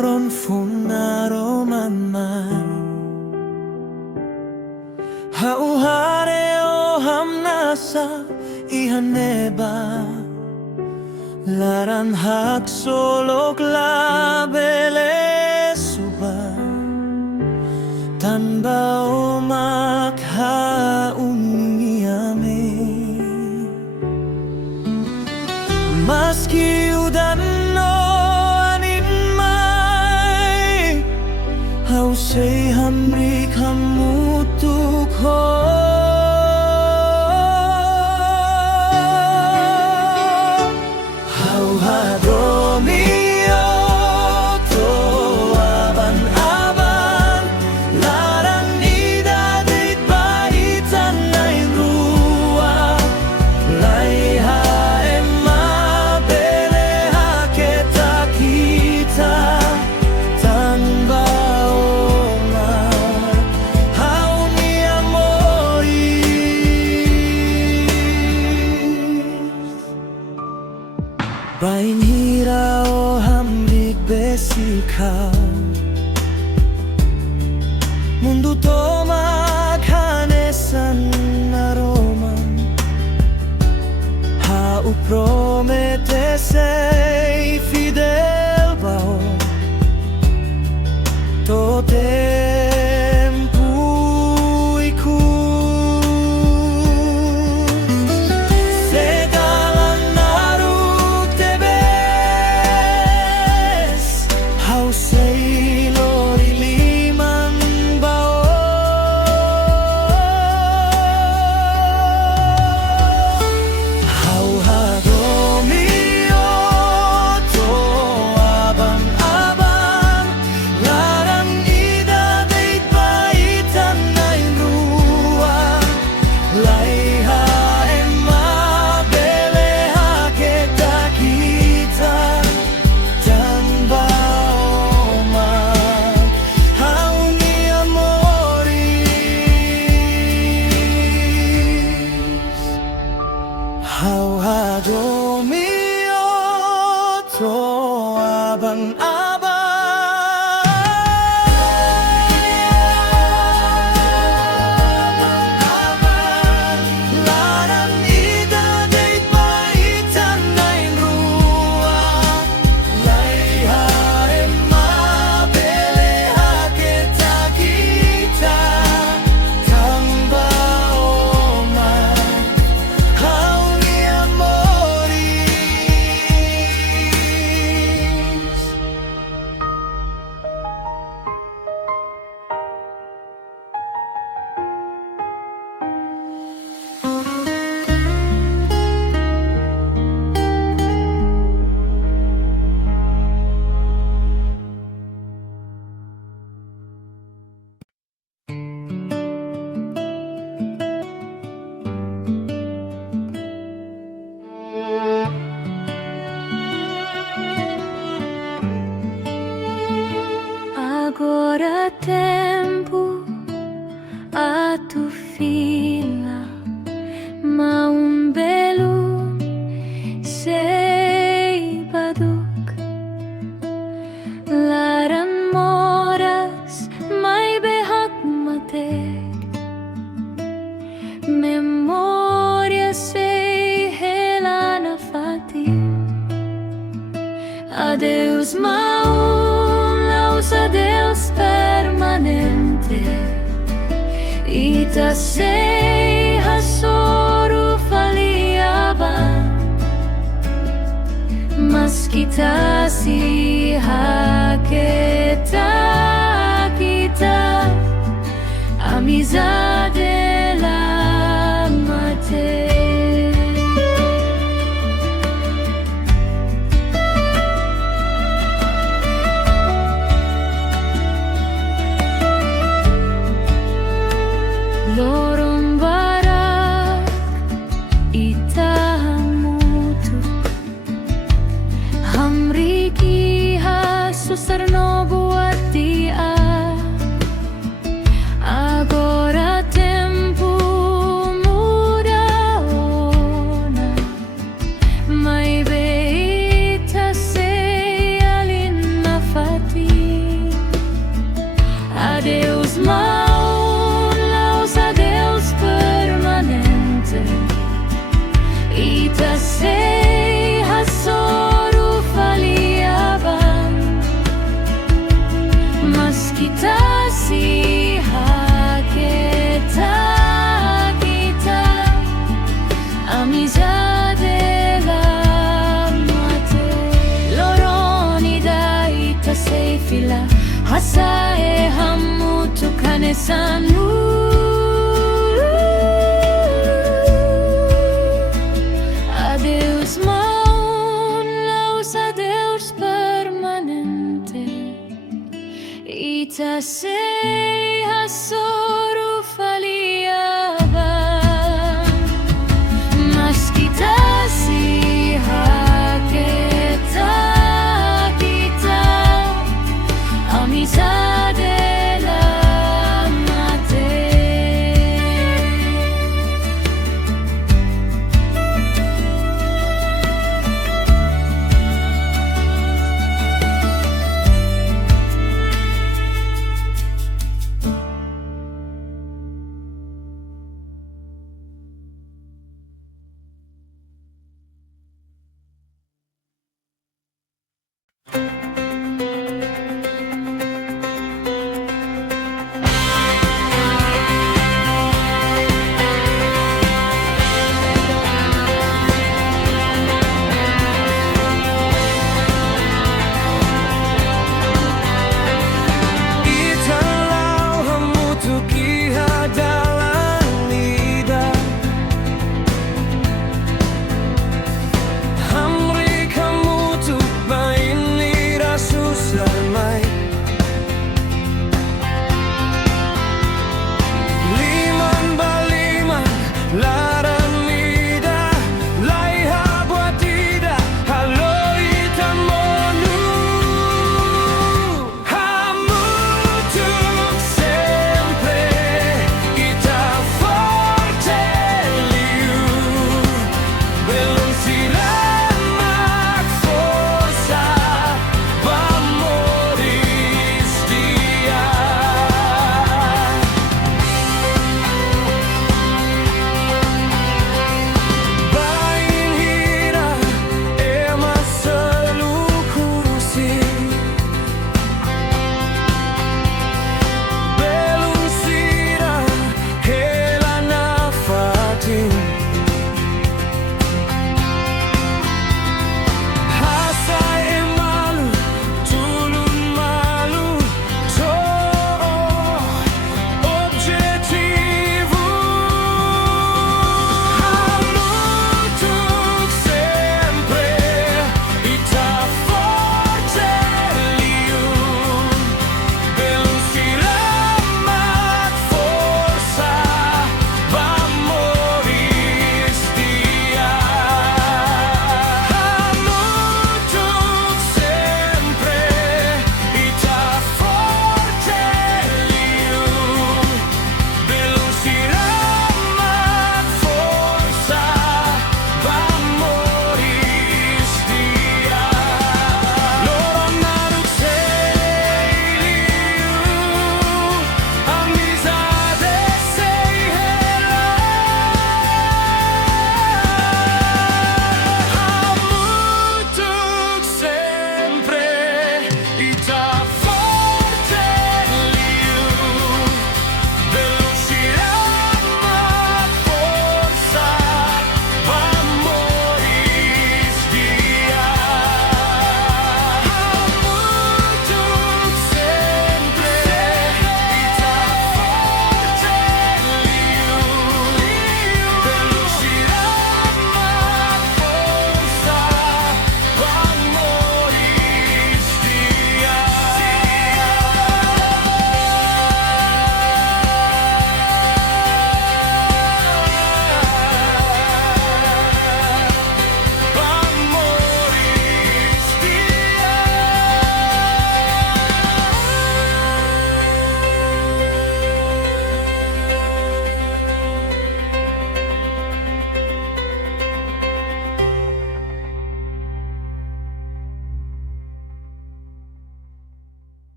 Loron funaro manman Hauhare o hamnasa ihaneba Laran hak solok labele suba Tanba omak hauniame Maski udan no animai Hau say hamri kamutuk ho Bain hira o hamrik besikau Mundo toma kanesan aroman Hau promete sei fidel bao To tempo iku Hau hadomi oto abang-abang Laran ida deit baitan nain rua Laiha emma beleha kita kita Tamba oma Agora tempo a tu fila ma belo sei baduk Laran moras mai behak mate Memória sei helana fati Adeus adeus permanente Ita sei hasoro faliaban Mas kita si haketa kita Amizade la mate Loron barak ita mutu Hamriki asae hamu tukane sanu. Adeus maun, laus adeus permanente. Ita sei hasoru faliaba, mas kita si haketa kita amizade la mate.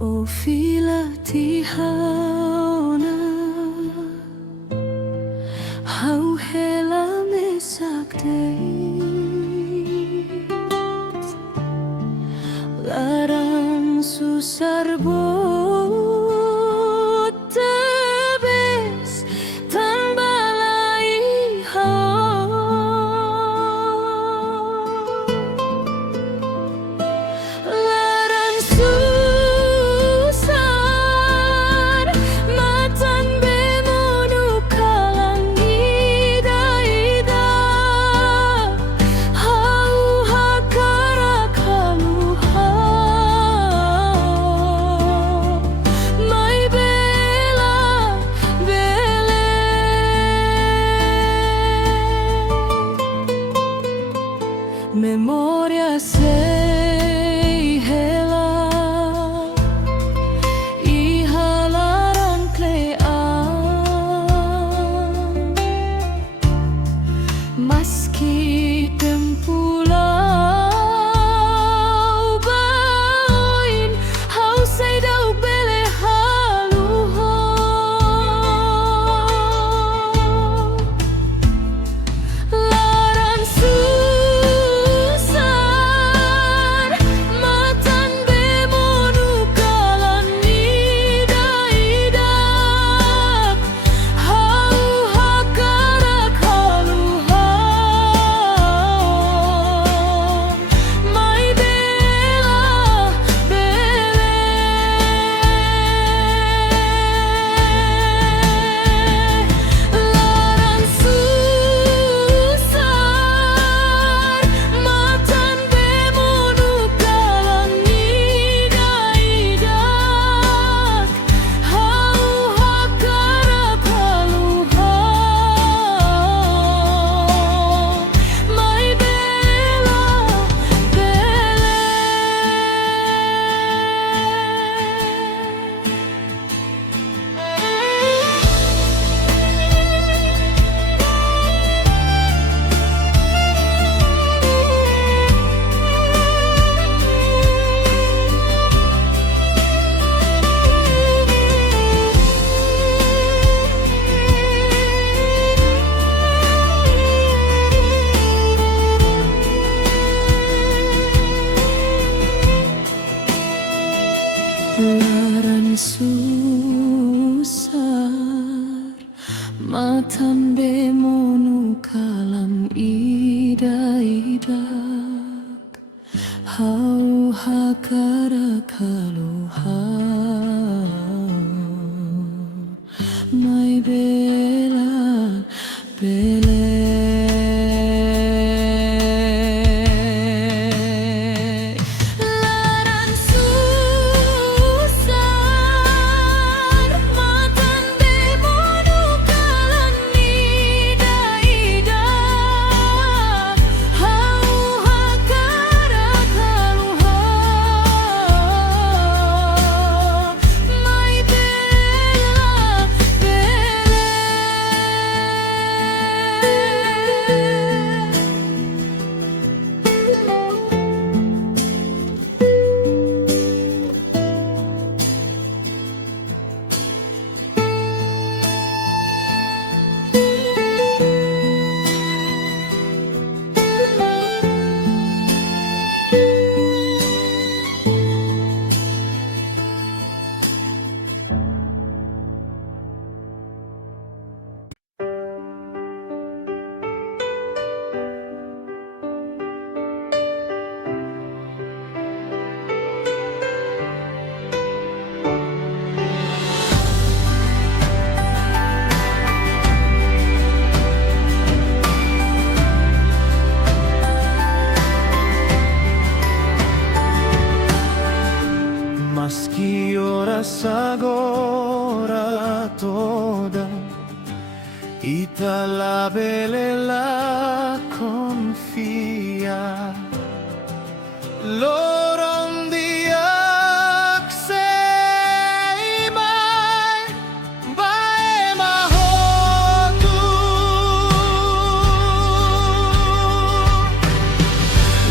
O filatihana hau hela mesakte larang susar bot tebes tan balai larang susar matan bemonu kalang ida-ida hau hakara kaluha mai bela bele memoria sei hela ihalaran klean maski tempulau baoin hau sei dau bele haluho larang susar matan bemonu kalan ida-ida hau hakara kaluha mai bela bele larang susar matan bemonu kalan ida-ida hau hakara kaluha mai bela larang susar matan bemonu kalam ida-ida hau hakara kaluha mai bela bele larang susar matan bemonu kalan ida-ida hau hakara kaluha mai bela bele Maski horas agora toda Ita la belela confia Lorong diak sei mai Bae mahotu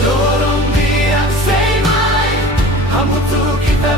Lorong diak sei mai Hamutu kita